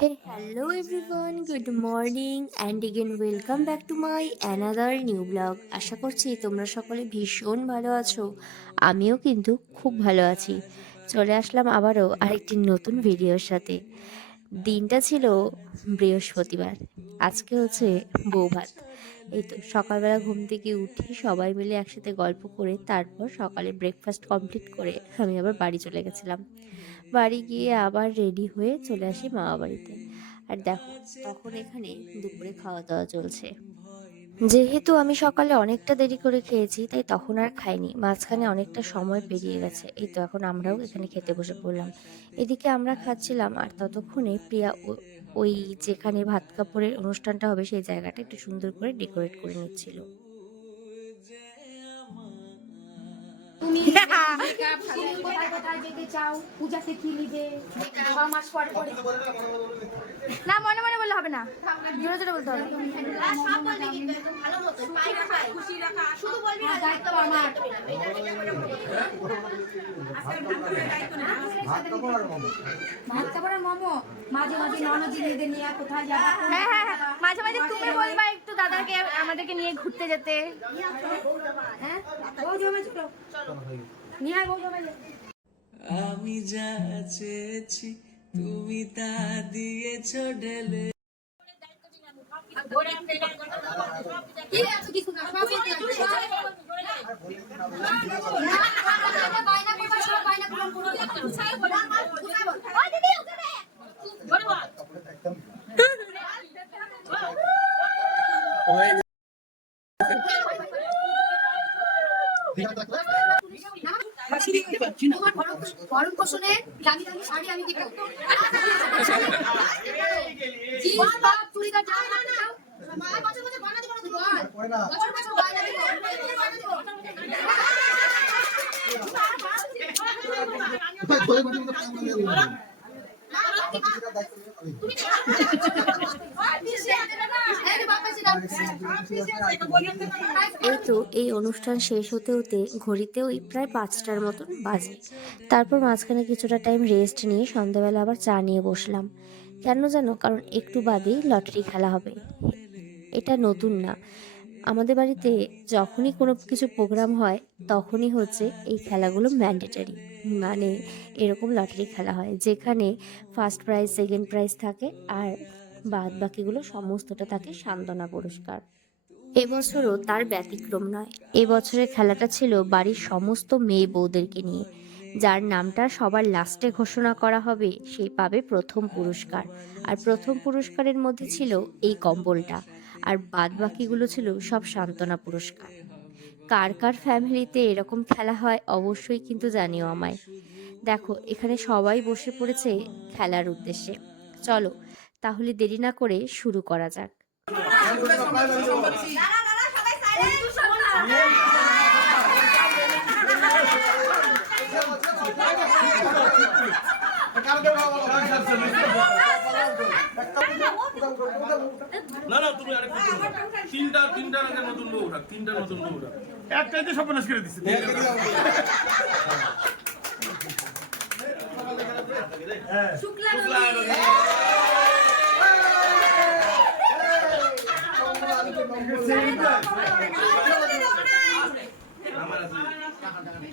Hey, hello everyone, good morning and again welcome back to my another new vlog. আশা করছি তোমরা সকলে ভীষণ ভালো আছো। আমিও কিন্তু খুব ভালো আছি। চলে আসলাম আবারও আরেকটি নতুন ভিডিওর সাথে। দিনটা ছিল বৃহস্পতিবার। আজকে হচ্ছে বৌভাত। এই তো সকালবেলা ঘুম থেকে উঠে সবাই মিলে একসাথে গল্প করে তারপর সকালে ব্রেকফাস্ট কমপ্লিট করে আমি আবার বাড়ি চলে গেছিলাম। বাড়ি গিয়ে আবার রেডি হয়ে চলে আসি মামা বাড়িতে। আর দেখো তখন এখানে দুপুরে খাওয়া দাওয়া চলছে। যেহেতু আমি সকালে অনেকটা দেরি করে খেয়েছি তাই তখন আর খাইনি, মাঝখানে অনেকটা সময় পেরিয়ে গেছে। এই তো এখন আমরাও এখানে খেতে বসে পড়লাম। এদিকে আমরা খাচ্ছিলাম আর ততক্ষণে প্রিয়া ওই যেখানে ভাত কাপড়ের অনুষ্ঠানটা হবে সেই জায়গাটা একটু সুন্দর করে ডেকোরেট করে নিচ্ছিল। তুমি কোথায় কোথায় যেতে চাও, পূজাতে কি নিবে, 6 মাস পরে পরে না, মনে মনে বললে হবে না, জোরে জোরে বলতে হবে। সব বলবি কিন্তু একদম ভালো মতো, পাই না পাই খুশি রাখা, শুধু বলবি না দায়িত্ব আমার। ভাত খাবার আর মোমো মাঝে মাঝে ননদিনীদের নিয়ে কোথায় যাবা? হ্যাঁ হ্যাঁ হ্যাঁ, মাঝে মাঝে তুমি বলবা একটু দাদাকে আমাদেরকে নিয়ে ঘুরতে যেতে। হ্যাঁ ও জমে চলো নিয়ে আয়, বউ জমে যা। আমি যা চেয়েছি তুমি তা দিয়েছো ঢেলে। কি এত কিছু না, সবই দিয়ে বাইনা করবা, সব বাইনা পূরণ করো। গুছাই বল, গুছাই বল। ওই দিদি ওখানে ধরে বল। ভরণ পোষণে দামি দামি শাড়ি আমি দিব। জিন্স টপ চুড়িদার যা না না বছর বছর বানা দিব না, বছর বছর বানা দিব, এই তো এই অনুষ্ঠান শেষ হতে হতে ঘড়িতে ওই প্রায় 5টার মতন বাজে। তারপর মাঝখানে কিছুটা টাইম রেস্ট নিয়ে সন্ধ্যাবেলা আবার চা নিয়ে বসলাম। কেন জানো, কারণ একটু বাদেই লটারি খেলা হবে। এটা নতুন না, আমাদের বাড়িতে যখনই কোনো কিছু প্রোগ্রাম হয় তখনই হচ্ছে এই খেলাগুলো ম্যান্ডেটারি। মানে এরকম লটারি খেলা হয় যেখানে ফার্স্ট প্রাইজ সেকেন্ড প্রাইজ থাকে আর বাদ বাকিগুলো সমস্তটা থাকে সান্ত্বনা পুরস্কার। এবছরও তার ব্যতিক্রম নয়। এবছরের খেলাটা ছিল বাড়ির সমস্ত মেয়ে বউদেরকে নিয়ে। যার নামটা সবার লাস্টে ঘোষণা করা হবে সে পাবে প্রথম পুরস্কার। আর প্রথম পুরস্কারের মধ্যে ছিল এই কম্বলটা, আর বাদ বাকিগুলো ছিল সব সান্ত্বনা পুরস্কার। কার কার ফ্যামিলিতে এরকম খেলা হয় অবশ্যই কিন্তু জানিও আমায়। দেখো এখানে সবাই বসে পড়েছে খেলার উদ্দেশ্যে। চলো তাহলে দেরি না করে শুরু করা যাক। না না তুমি আরেকটু তিনটা আগে নতুন বউ উঠা, তিনটা নতুন বউ উঠা, একটাই তো সর্বনাশ করে দিচ্ছে।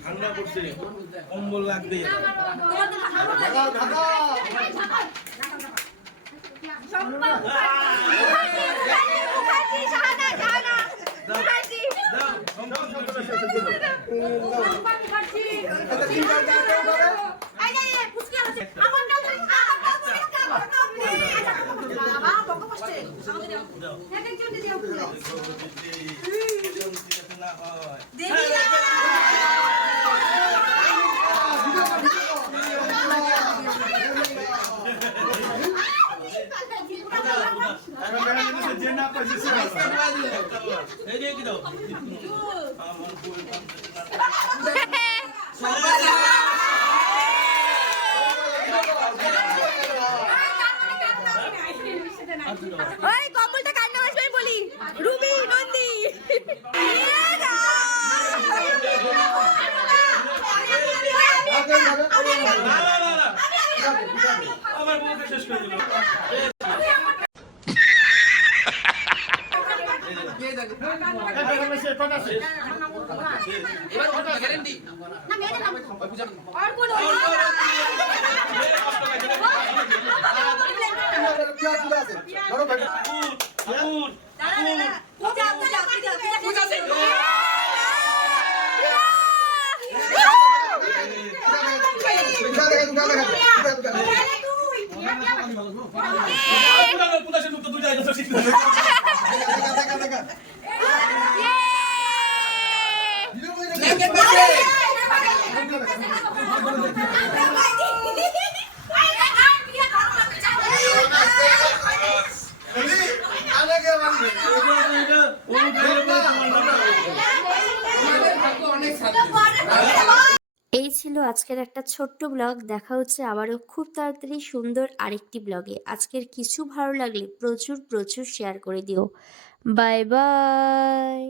ঠান্ডা পড়ছে, কম্বল লাগবে। ওই কম্বলটা কার নাম আসবে বলি, রুবি নন্দী। আমার বউকে শেষ করে দিল। এই ছিল আজকের একটা ছোট্ট ব্লগ। দেখা হচ্ছে আবারও খুব তাড়াতাড়ি সুন্দর আরেকটি ব্লগে। আজকের কিছু ভালো লাগলে প্রচুর প্রচুর শেয়ার করে দিও। Bye bye.